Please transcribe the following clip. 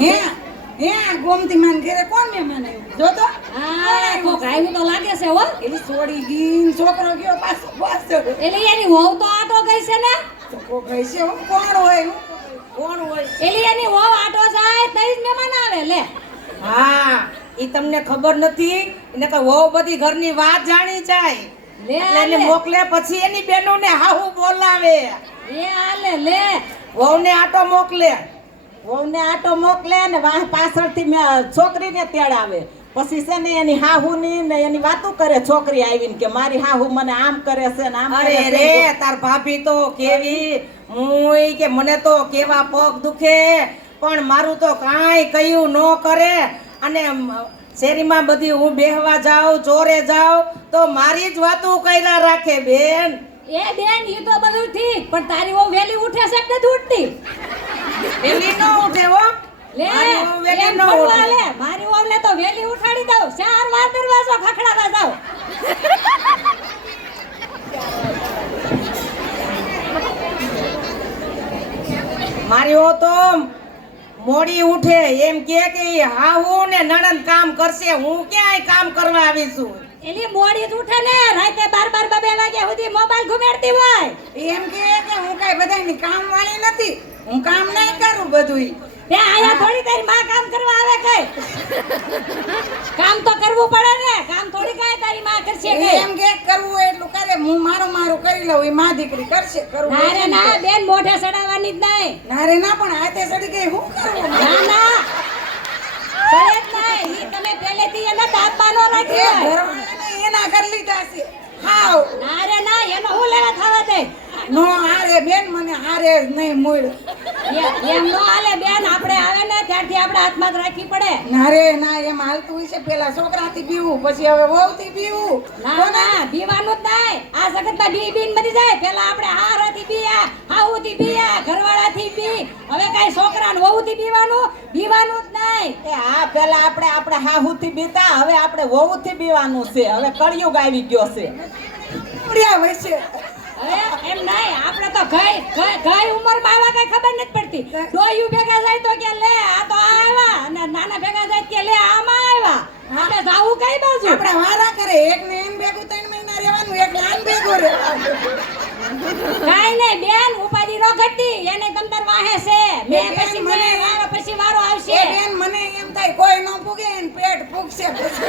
હે હે ગોમતી માન ઘરે કોણ મહેમાન આવ્યું જો તો હા કોક આવ્યું તો લાગે છે હો. એલી છોડી ગઈ છોકરો ગયો પાછો પાછો એલી એની વહુ તો આટો ગઈ છે ને. છોકરો ગઈ છે હું કોણ હોય કોણ હોય એલી એની વહુ આટો જાય તઈ જ મહેમાન આવે લે. હા ઈ તમને ખબર નથી એને કે વહુ બધી ઘરની વાત જાણી જાય લે એટલે એને મોકલે પછી એની બેનોને હાહુ બોલાવે લે આલે લે વહુને આટો મોકલે વહુને આટો મોકલે ને વાહ પાછળથી છોકરીને તેડાવે પછી છે ને એની હાહુની ને એની વાતો કરે છોકરી આવીને કે મારી હાહુ મને આમ કરે છે ને આમ કરે અરે છે. રે તાર ભાભી તો કેવી મુય કે મને તો કેવા પગ દુખે પણ મારું તો કાંઈ કયું ન કરે અને શેરીમાં બધી હું બેહવા જાઉં ચોરે જાઉં તો મારી જ વાતો કર્યા રાખે બેન એ બેન ઈ તો બધું ઠીક પણ તારી વહુ વેલી ઉઠે છે કે નથી ઉઠતી. વેલી ન ઉઠે હો લે મારી વહુ વેલી એમ ન થોડું ઉઠે. હાલે. મારી વહુને તો વેલી ઉઠાડી દઉં 4 વાર દરવાજો ખખડાવા જાવ. મારી હો તો મોડી ઉઠે એમ કે હા હું ને નણંદ કામ કરશે હું ક્યાંય કામ કરવા આવી છું એલી મોડી જ ઉઠે ને રાતે 12 વાગ્યા સુધી મોબાઈલ ઘુમેડતી હોય. એમ કે હું કઈ બધાની કામ વાળી નથી હું કામ નહીં કરું બધુંય તે આયા થોડી તારી માં કામ કરવા આવે કઈ. કામ તો કરવું પડે ને કામ થોડી કાંઈ તારી માં કરશે કઈ. એમ કે કરવું હોય એટલું કરે હું મારું કરી લઉં એ માં દીકરી કરશે કરવું ના હોય રે એમ ના કે. બેન મોઢે સડાવવાની જ નહીં. ના રે ના પણ હાથે સડી ગઈ હું કરું ના ના સડે જ નહીં. ઈ તમે પહેલેથી એના દાંતમાં નો એ રાખી હોય. ઘરવાળાને એના કરી લીધા છે હાવ ના રે ના એનો હું લેવા થવા દે. નો હારે બેન મને હારે જ નહીં મૂળ એમ નો હાલે બેન આપણે આવે ને ત્યારથી આપણે હાથમાં જ રાખવી પડે. ના રે ના એમ હાલતું હોય છે પેલા છોકરાથી બીવું પછી હવે વહુથી બીવું ના ના બીવાનું જ નહીં. આ જગતમાં બીન મરી જાય. પેલા આપણે હારાથી બીયા હાઉથી બીયા ઘરવાળાથી બી હવે કાંઈ છોકરાને વહુથી બીવાનું જ નહીં. એ હા પેલા આપણે હાહુથી બીતા હવે આપણે વહુથી બીવાનું છે હવે કળિયુગ આવી ગયો છે. ઉડ્યા હોય છે હવે એમ નહીં આપણે તો ગઈ ઉંમરમાં આવ્યા કઈ ખબર નથી પડતી. ડોયું ભેગા જાય તો કે લે આ તો આ આવ્યા અને નાના ભેગા જાય કે લે આમાં આવ્યા. આપણે જાવું કઈ બાજુ. આપણે વારા કરે એક ને એન ભેગું 3 મહિના રહેવાનું એક ને આન ભેગું રહેવાનું કાઈ નહીં બેન ઉપાધિ નો ઘટી એને તમતાર વાહે છે. મેં બેન, પછી મને મેં વારો પછી વારો આવશે. એ બેન મને એમ થાય કોઈ ન પૂગે ને પેટ પૂગશે પછી